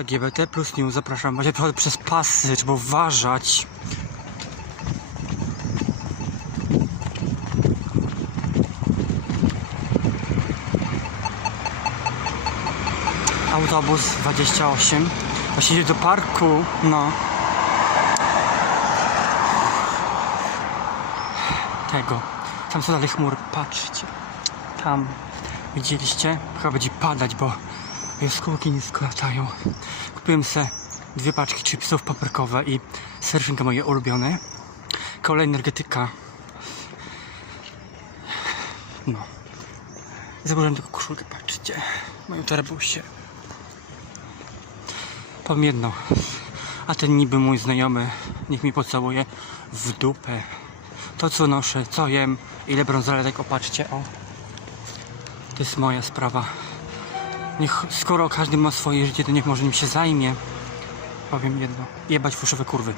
LGBT plus news, zapraszam. Będzie przez pasy, trzeba uważać. Autobus 28. Właśnie idzie do parku, no. Tego. Tam są dalej chmury, patrzcie. Tam. Widzieliście? Chyba będzie padać, bo jaskółki nisko latają. Kupiłem se dwie paczki chipsów paprykowe i surfinga moje ulubione. Kolej energetyka. No. Założyłem tylko koszulkę, patrzcie. Moją torebusie. Powiem jedno. A ten niby mój znajomy, niech mi pocałuje w dupę. To co noszę, co jem, ile brązoletek, opatrzcie, o. To jest moja sprawa. Niech, skoro każdy ma swoje życie, to niech może nim się zajmie. Powiem jedno. Jebać fuszowe kurwy.